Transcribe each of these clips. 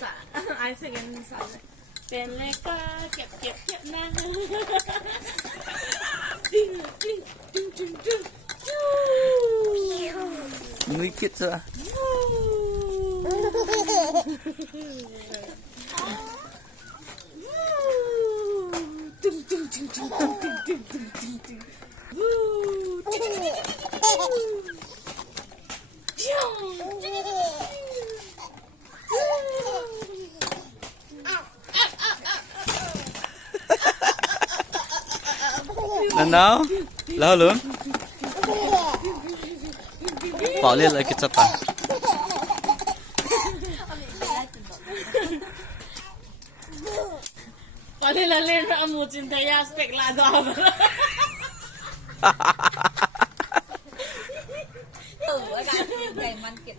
สะไอ้สิ่งนั้นสะเป็นเล็กก็เก็บนะดิ้งดิ้งดิ้งดิ้งดิ้งนุ้ยคิดซะดึงดึงดึงดึงดึงดึงดึงดึงดึงดึงวู้ดึงดึงนั่นเนาะแล้วหรือปล่อยเล่นอะไรกิจตาพอเล่นเล่นแล้วมูจินทยาสเต็กลาดอมตื่นว่าการใหญ่มันเก็บ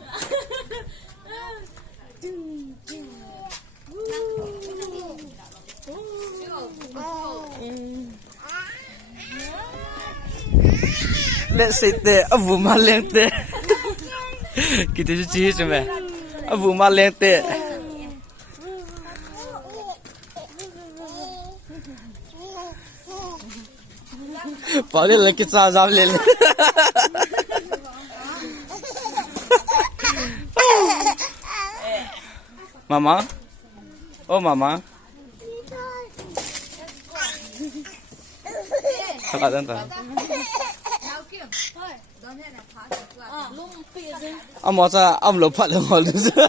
Letsei teh Avum leng teh kita cuci cuma Avum leng teh paling lagi cazam lele mama oh mama kakak tante ông bảo sao ông lột phát được hồi nữa